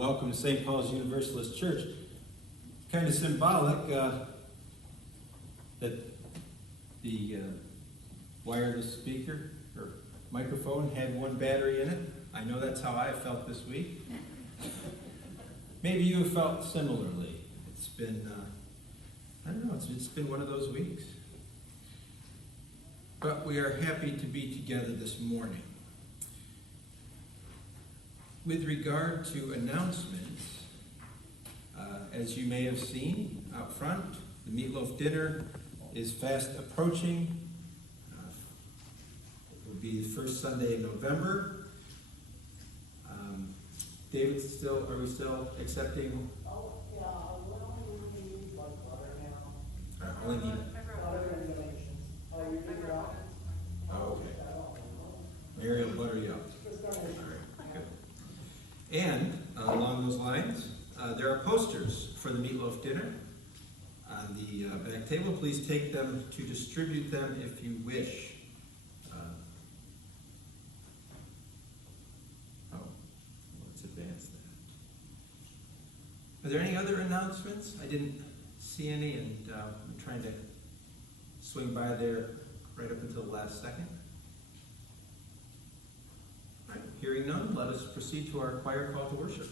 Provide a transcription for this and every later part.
welcome to St. Paul's Universalist Church. Kind of symbolic that the wireless speaker or microphone had one battery in it. I know that's how I felt this week. Maybe you have felt similarly. It's been, I don't know, it's been one of those weeks. But we are happy to be together this morning. With regard to announcements, as you may have seen out front, the meatloaf dinner is fast approaching. It will be the first Sunday in November. David, are we still accepting? Oh, yeah, we only need like butter now. Only need Butter and donations. Oh, you did it all? Oh, okay. Mary will butter you up. Just All donations. right, good. And along those lines, there are posters for the meatloaf dinner on the back table. Please take them to distribute them if you wish. Let's advance that. Are there any other announcements? I didn't see any, and I'm trying to swing by there right up until the last second. All right, hearing none, let us proceed to our choir call to worship.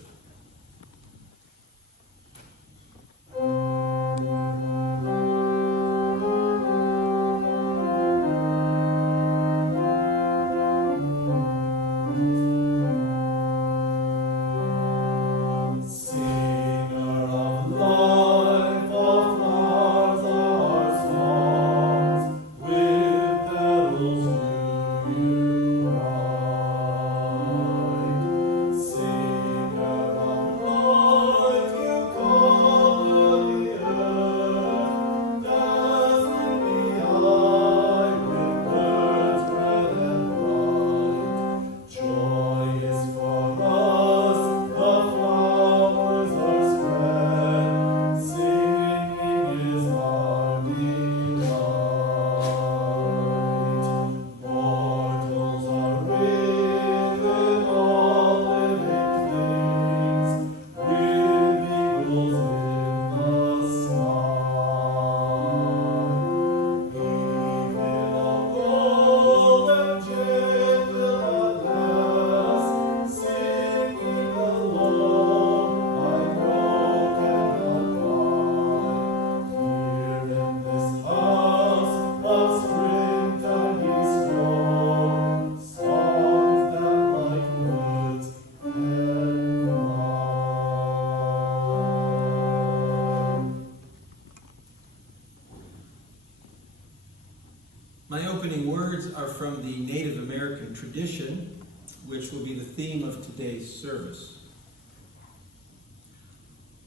My opening words are from the Native American tradition, which will be the theme of today's service.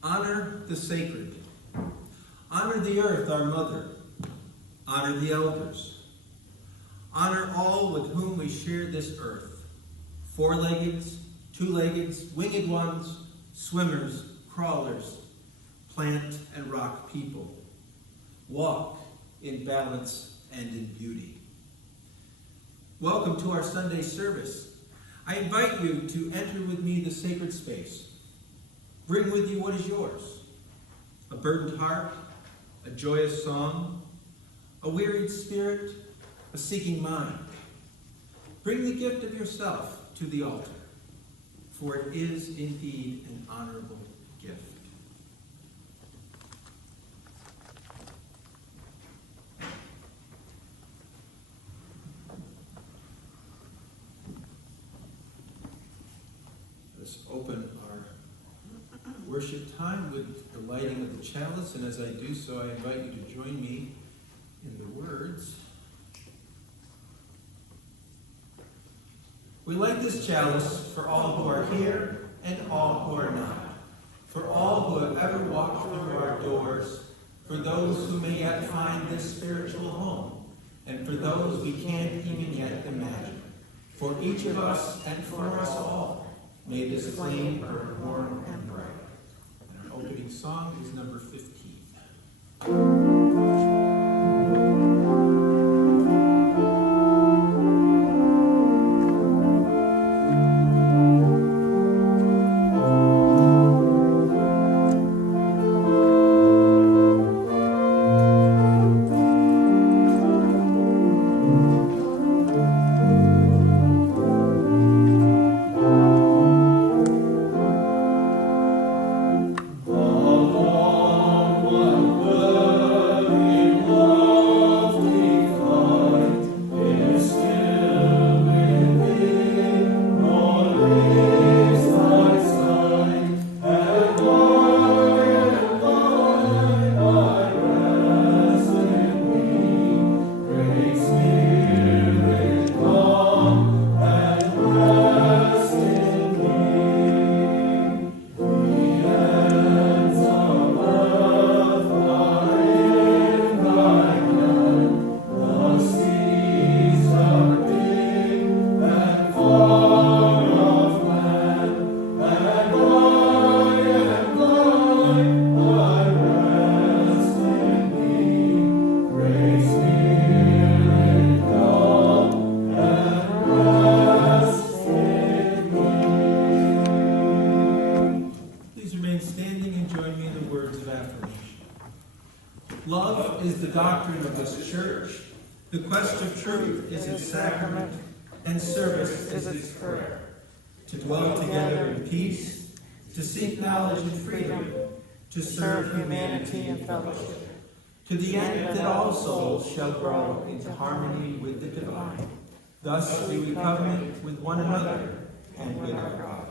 Honor the sacred. Honor the earth, our mother. Honor the elders. Honor all with whom we share this earth. Four-leggeds, two-leggeds, winged ones, swimmers, crawlers, plant and rock people. Walk in balance and in beauty. Welcome to our Sunday service. I invite you to enter with me the sacred space. Bring with you what is yours: a burdened heart, a joyous song, a wearied spirit, a seeking mind. Bring the gift of yourself to the altar, for it is indeed an honorable gift. Let's open our worship time with the lighting of the chalice, and as I do so, I invite you to join me in the words. We light this chalice for all who are here and all who are not, for all who have ever walked through our doors, for those who may yet find this spiritual home, and for those we can't even yet imagine. For each of us and for us all, may this flame burn warm and bright. And our opening song is number 15. standing and join me in the words of affirmation. Love is the doctrine of this church. The quest of truth is its sacrament, and service is its prayer. To dwell together in peace, to seek knowledge and freedom, to serve humanity and fellowship, to the end that all souls shall grow into harmony with the divine. Thus do we covenant with one another and with our God.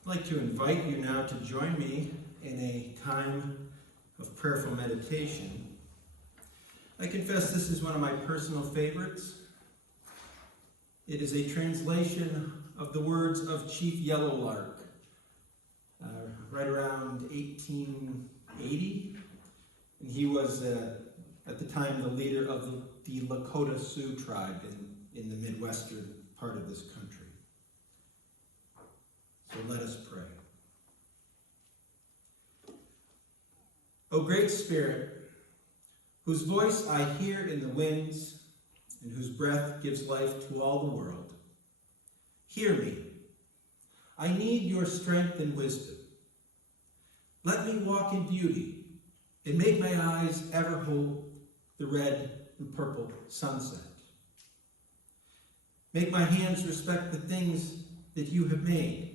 I'd like to invite you now to join me in a time of prayerful meditation. I confess this is one of my personal favorites. It is a translation of the words of Chief Yellowlark, right around 1880. And he was, at the time, the leader of the Lakota Sioux tribe in the Midwestern part of this country. So let us pray. O great Spirit, whose voice I hear in the winds, and whose breath gives life to all the world, hear me. I need your strength and wisdom. Let me walk in beauty, and make my eyes ever hold the red and purple sunset. Make my hands respect the things that you have made,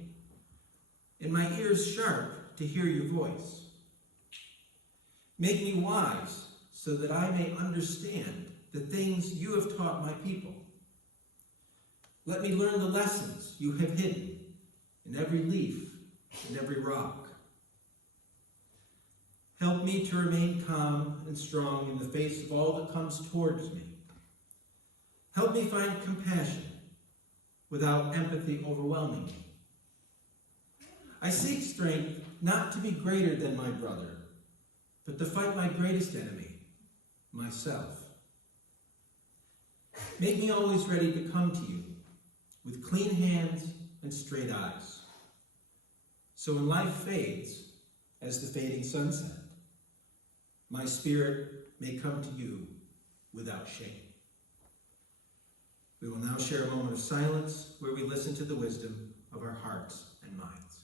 and my ears sharp to hear your voice. Make me wise so that I may understand the things you have taught my people. Let me learn the lessons you have hidden in every leaf and every rock. Help me to remain calm and strong in the face of all that comes towards me. Help me find compassion without empathy overwhelming me. I seek strength not to be greater than my brother, but to fight my greatest enemy, myself. Make me always ready to come to you with clean hands and straight eyes. So when life fades as the fading sunset, my spirit may come to you without shame. We will now share a moment of silence where we listen to the wisdom of our hearts and minds.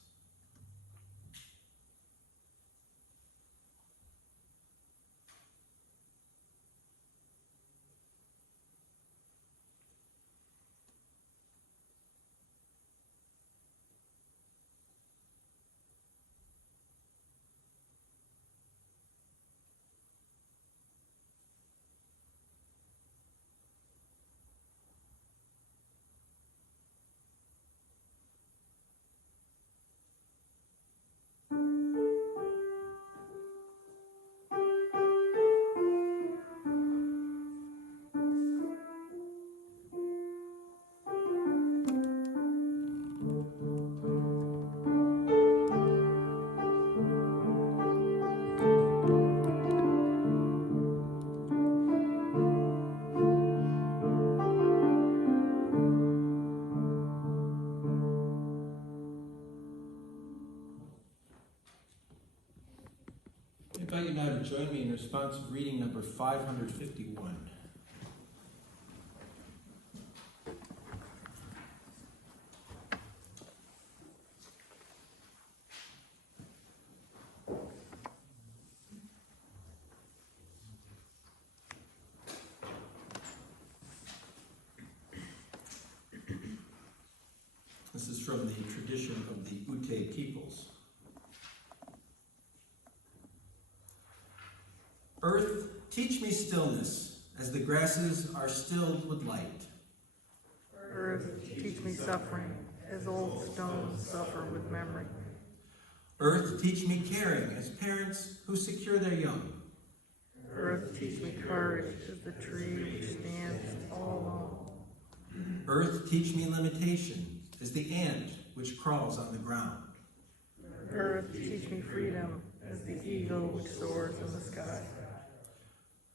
now to join me in responsive reading number 551. This is from the tradition of the Ute peoples. Earth, teach me stillness, as the grasses are stilled with light. Earth, teach me suffering, as old stones suffer with memory. Earth, teach me caring, as parents who secure their young. Earth, teach me courage, as the tree which stands all alone. Earth, teach me limitation, as the ant which crawls on the ground. Earth, teach me freedom, as the eagle which soars in the sky.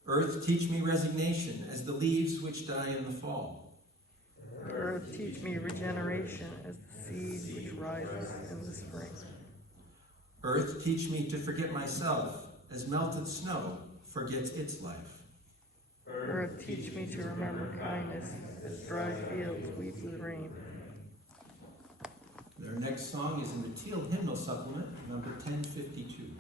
Earth, teach me resignation, as the leaves which die in the fall. Earth, teach me regeneration, as the seed which rises in the spring. Earth, teach me to forget myself, as melted snow forgets its life. Earth, teach me to remember kindness, as dry fields weep with rain. Our next song is in the Teal Hymnal Supplement, number 1052.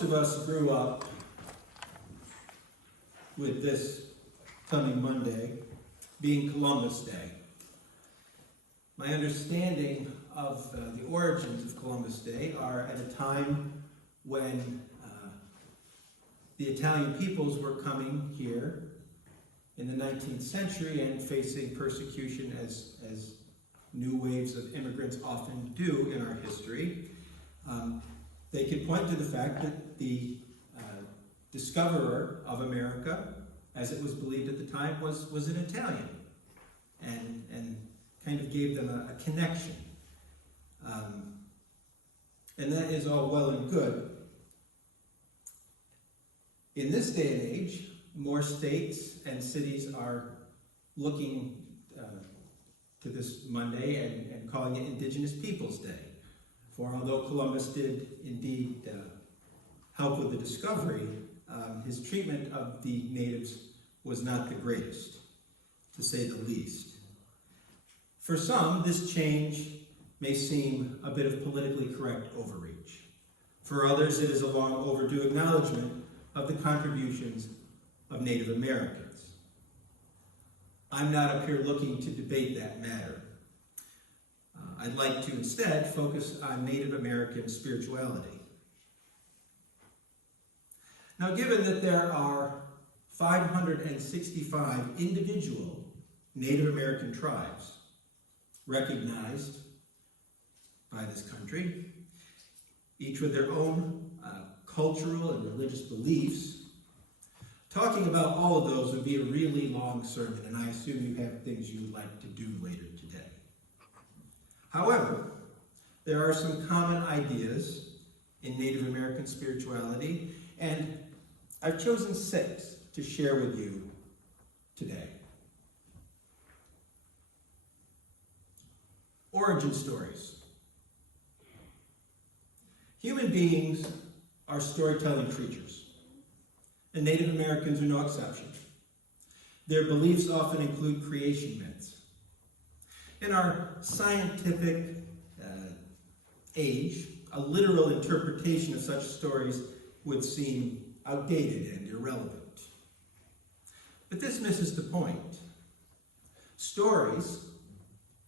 most of us grew up with this coming Monday being Columbus Day. My understanding of the origins of Columbus Day are at a time when the Italian peoples were coming here in the 19th century and facing persecution as new waves of immigrants often do in our history. They could point to the fact that the discoverer of America, as it was believed at the time, was an Italian, and kind of gave them a connection. And that is all well and good. In this day and age, more states and cities are looking to this Monday and calling it Indigenous Peoples Day. For although Columbus did indeed help with the discovery, his treatment of the natives was not the greatest, to say the least. For some, this change may seem a bit of politically correct overreach. For others, it is a long overdue acknowledgement of the contributions of Native Americans. I'm not up here looking to debate that matter. I'd like to instead focus on Native American spirituality. Now, given that there are 565 individual Native American tribes recognized by this country, each with their own cultural and religious beliefs, talking about all of those would be a really long sermon, and I assume you have things you would like to do later today. However, there are some common ideas in Native American spirituality, and I've chosen 6 to share with you today. Origin stories. Human beings are storytelling creatures, and Native Americans are no exception. Their beliefs often include creation myths. In our scientific age, a literal interpretation of such stories would seem outdated and irrelevant. But this misses the point. Stories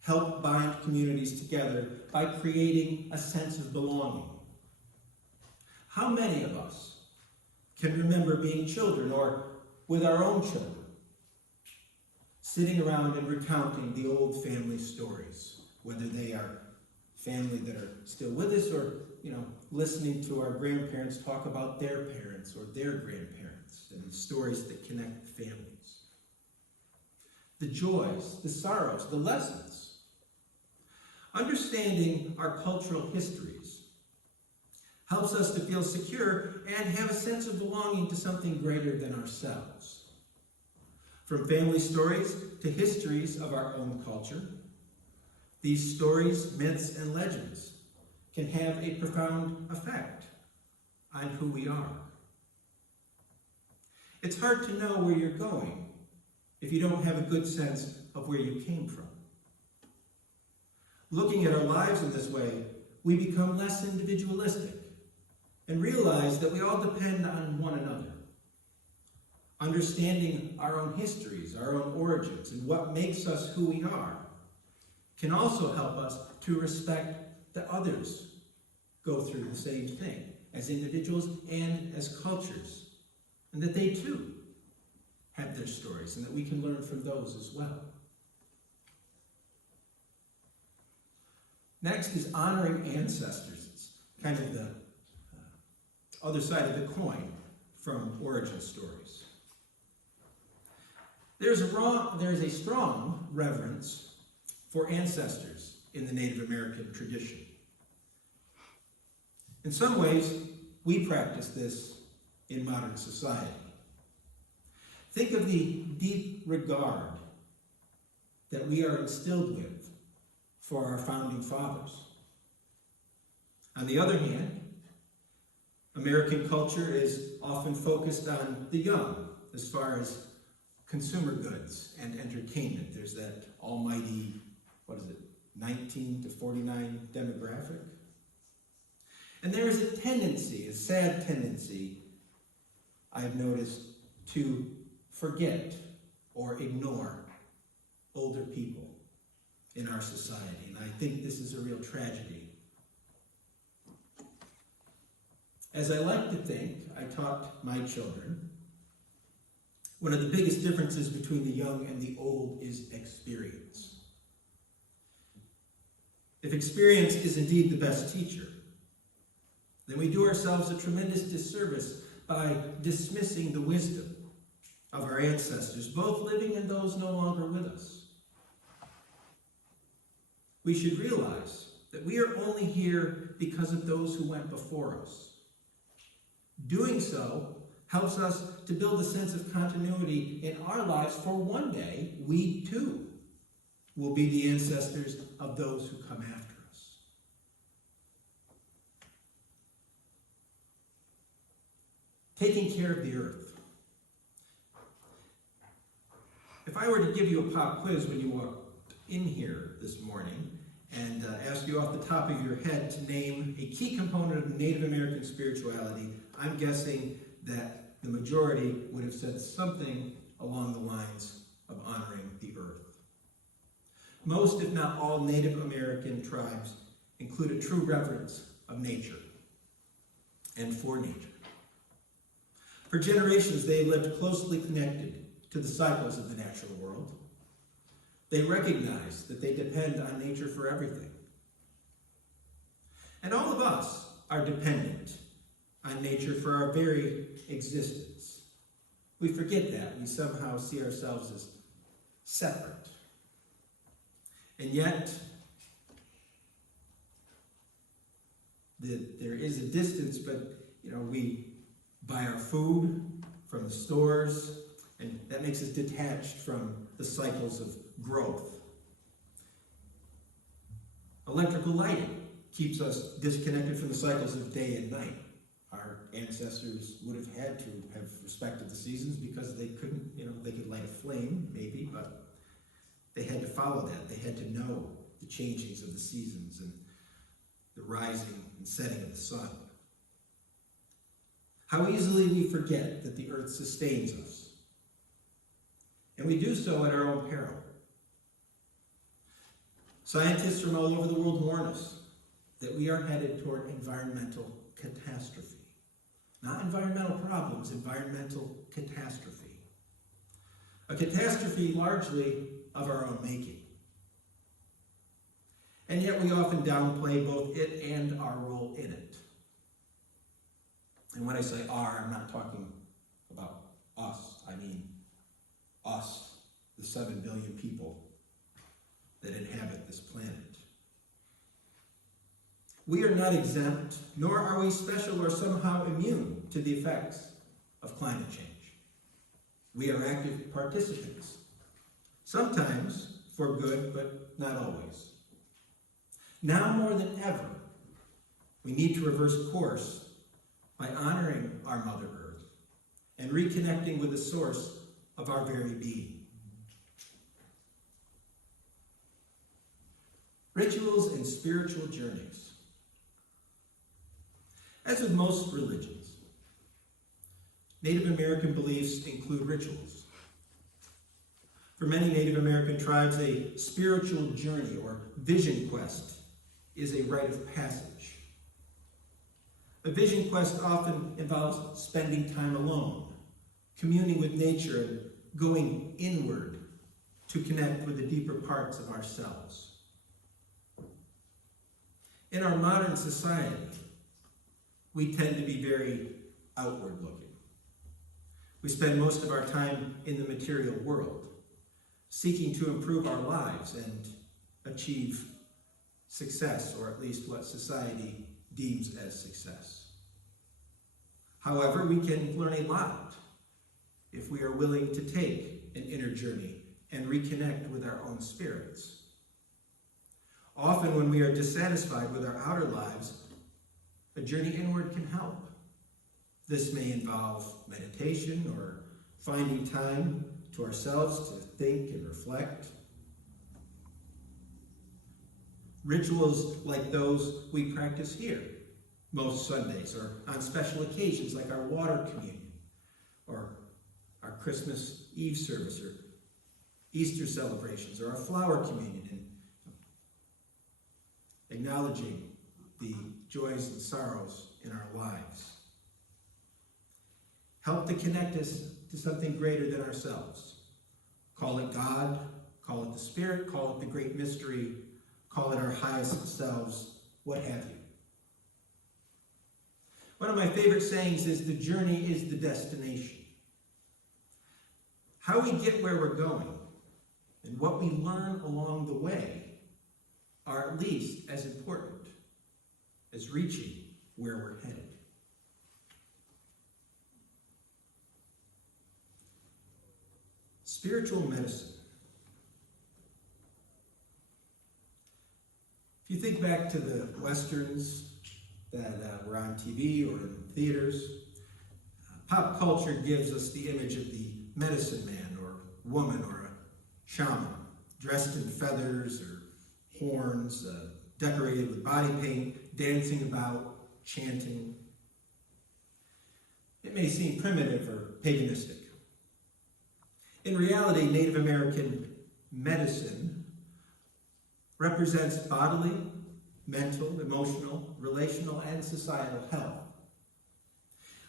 help bind communities together by creating a sense of belonging. How many of us can remember being children, or with our own children, sitting around and recounting the old family stories, whether they are family that are still with us or, listening to our grandparents talk about their parents or their grandparents and the stories that connect families. The joys, the sorrows, the lessons. Understanding our cultural histories helps us to feel secure and have a sense of belonging to something greater than ourselves. From family stories to histories of our own culture, these stories, myths, and legends can have a profound effect on who we are. It's hard to know where you're going if you don't have a good sense of where you came from. Looking at our lives in this way, we become less individualistic and realize that we all depend on one another. Understanding our own histories, our own origins, and what makes us who we are can also help us to respect that others go through the same thing as individuals and as cultures, and that they too have their stories, and that we can learn from those as well. Next is honoring ancestors. It's kind of the other side of the coin from origin stories. There's a strong reverence for ancestors in the Native American tradition. In some ways, we practice this in modern society. Think of the deep regard that we are instilled with for our founding fathers. On the other hand, American culture is often focused on the young as far as consumer goods and entertainment. There's that almighty, 19 to 49 demographic. And there is a tendency, a sad tendency, I've noticed, to forget or ignore older people in our society. And I think this is a real tragedy. As I like to think, I taught my children, one of the biggest differences between the young and the old is experience. If experience is indeed the best teacher, then we do ourselves a tremendous disservice by dismissing the wisdom of our ancestors, both living and those no longer with us. We should realize that we are only here because of those who went before us. Doing so helps us to build a sense of continuity in our lives, for one day we too will be the ancestors of those who come after us. Taking care of the earth. If I were to give you a pop quiz when you walked in here this morning and ask you off the top of your head to name a key component of Native American spirituality, I'm guessing that the majority would have said something along the lines of honoring the earth. Most, if not all, Native American tribes include a true reverence of nature and for nature. For generations, they lived closely connected to the cycles of the natural world. They recognize that they depend on nature for everything. And all of us are dependent on nature for our very existence. We forget that. We somehow see ourselves as separate. And yet, there is a distance, but we buy our food from the stores, and that makes us detached from the cycles of growth. Electrical lighting keeps us disconnected from the cycles of day and night. Our ancestors would have had to have respected the seasons because they couldn't, they could light a flame, maybe, but they had to follow that. They had to know the changings of the seasons and the rising and setting of the sun. How easily we forget that the earth sustains us. And we do so at our own peril. Scientists from all over the world warn us that we are headed toward environmental catastrophe. Not environmental problems, environmental catastrophe. A catastrophe largely of our own making. And yet we often downplay both it and our role in it. And when I say our, I'm not talking about us. I mean us, the 7 billion people that inhabit this planet. We are not exempt, nor are we special or somehow immune to the effects of climate change. We are active participants, sometimes for good, but not always. Now more than ever, we need to reverse course by honoring our Mother Earth and reconnecting with the source of our very being. Rituals and spiritual journeys. As with most religions, Native American beliefs include rituals. For many Native American tribes, a spiritual journey or vision quest is a rite of passage. A vision quest often involves spending time alone, communing with nature, and going inward to connect with the deeper parts of ourselves. In our modern society, we tend to be very outward looking. We spend most of our time in the material world, seeking to improve our lives and achieve success, or at least what society deems as success. However, we can learn a lot if we are willing to take an inner journey and reconnect with our own spirits. Often when we are dissatisfied with our outer lives, a journey inward can help. This may involve meditation or finding time to ourselves to think and reflect. Rituals like those we practice here most Sundays, or on special occasions like our water communion, or our Christmas Eve service, or Easter celebrations, or our flower communion, and acknowledging the joys and sorrows in our lives. Help to connect us to something greater than ourselves. Call it God, call it the Spirit, call it the great mystery, call it our highest selves, what have you. One of my favorite sayings is, the journey is the destination. How we get where we're going and what we learn along the way are at least as important as reaching where we're headed. Spiritual medicine. If you think back to the Westerns that were on TV or in theaters, pop culture gives us the image of the medicine man or woman or a shaman, dressed in feathers or horns, decorated with body paint, dancing about, chanting. It may seem primitive or paganistic. In reality, Native American medicine represents bodily, mental, emotional, relational, and societal health.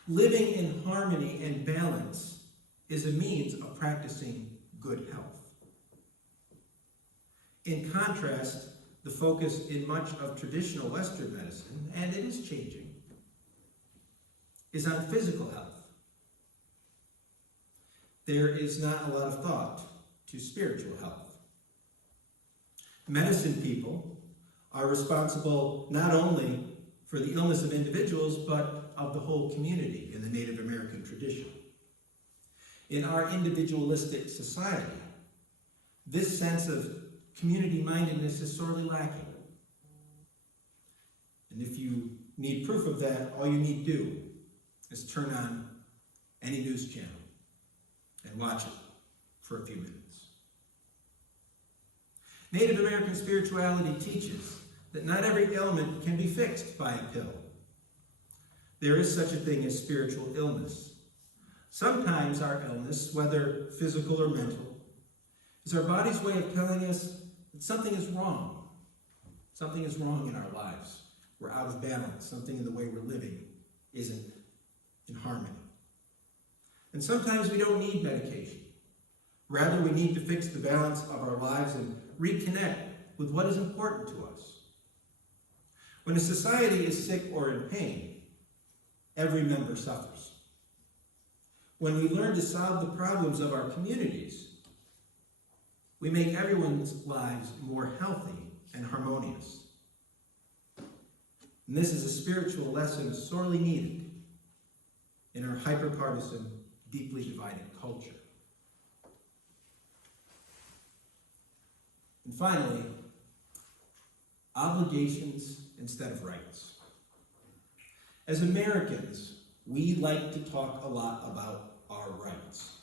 Living in harmony and balance is a means of practicing good health. In contrast, the focus in much of traditional Western medicine, and it is changing, is on physical health. There is not a lot of thought to spiritual health. Medicine people are responsible not only for the illness of individuals, but of the whole community in the Native American tradition. In our individualistic society, this sense of community-mindedness is sorely lacking. And if you need proof of that, all you need to do is turn on any news channel and watch it for a few minutes. Native American spirituality teaches that not every ailment can be fixed by a pill. There is such a thing as spiritual illness. Sometimes our illness, whether physical or mental, is our body's way of telling us that something is wrong. Something is wrong in our lives. We're out of balance. Something in the way we're living isn't in harmony. And sometimes we don't need medication. Rather, we need to fix the balance of our lives and reconnect with what is important to us. When a society is sick or in pain, every member suffers. When we learn to solve the problems of our communities, we make everyone's lives more healthy and harmonious. And this is a spiritual lesson sorely needed in our hyper-partisan, deeply divided culture. And finally, obligations instead of rights. As Americans, we like to talk a lot about our rights.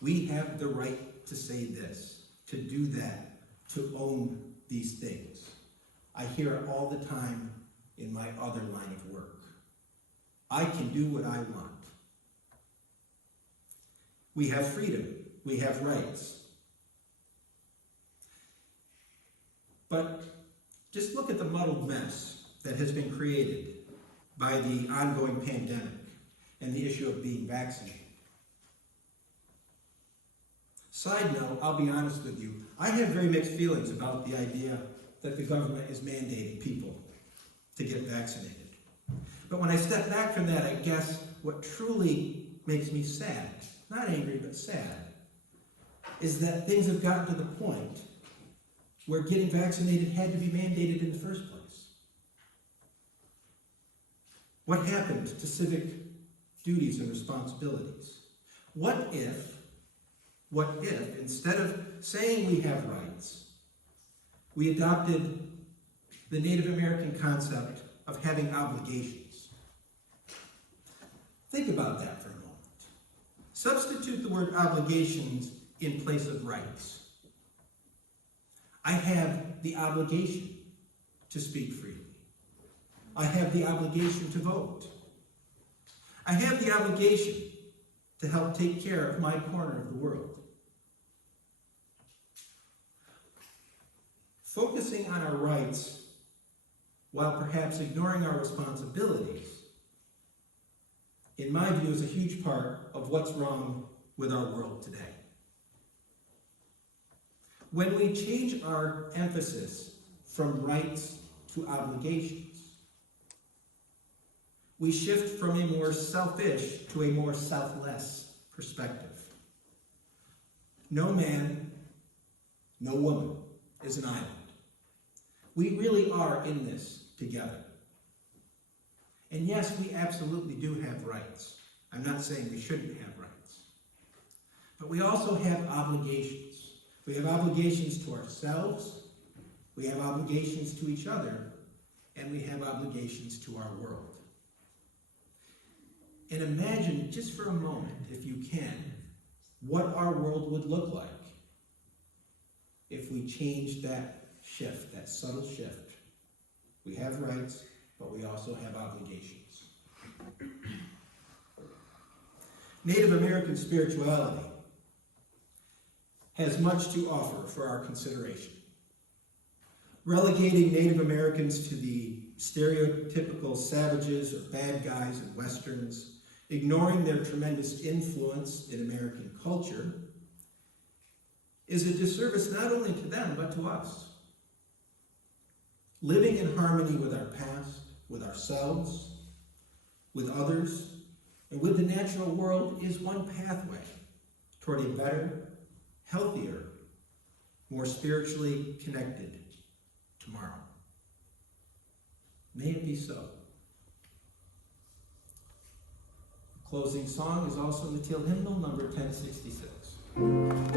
We have the right to say this, to do that, to own these things. I hear it all the time in my other line of work. I can do what I want. We have freedom. We have rights. But just look at the muddled mess that has been created by the ongoing pandemic and the issue of being vaccinated. Side note, I'll be honest with you, I have very mixed feelings about the idea that the government is mandating people to get vaccinated. But when I step back from that, I guess what truly makes me sad, not angry, but sad, is that things have gotten to the point where getting vaccinated had to be mandated in the first place. What happened to civic duties and responsibilities? What if, instead of saying we have rights, we adopted the Native American concept of having obligations? Think about that for a moment. Substitute the word obligations in place of rights. I have the obligation to speak freely. I have the obligation to vote. I have the obligation to help take care of my corner of the world. Focusing on our rights while perhaps ignoring our responsibilities, in my view, is a huge part of what's wrong with our world today. When we change our emphasis from rights to obligations, we shift from a more selfish to a more selfless perspective. No man, no woman is an island. We really are in this together. And yes, we absolutely do have rights. I'm not saying we shouldn't have rights. But we also have obligations. We have obligations to ourselves, we have obligations to each other, and we have obligations to our world. And imagine, just for a moment, if you can, what our world would look like if we changed that shift, that subtle shift. We have rights, but we also have obligations. Native American spirituality has much to offer for our consideration. Relegating Native Americans to the stereotypical savages or bad guys in Westerns, ignoring their tremendous influence in American culture, is a disservice not only to them, but to us. Living in harmony with our past, with ourselves, with others, and with the natural world is one pathway toward a better, healthier, more spiritually connected tomorrow. May it be so. The closing song is also in the Teal Hymnal, number 1066.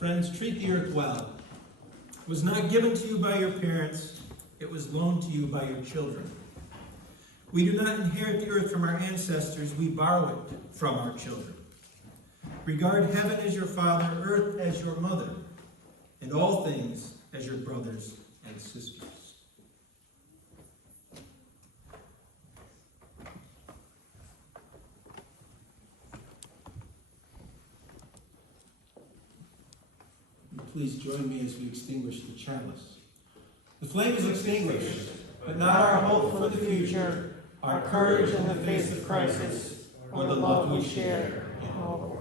Friends, treat the earth well. It was not given to you by your parents, it was loaned to you by your children. We do not inherit the earth from our ancestors, we borrow it from our children. Regard heaven as your father, earth as your mother, and all things as your brothers and sisters. Please join me as we extinguish the chalice. The flame is extinguished, but not our hope for the future, our courage in the face of crisis, or the love we share in all the world.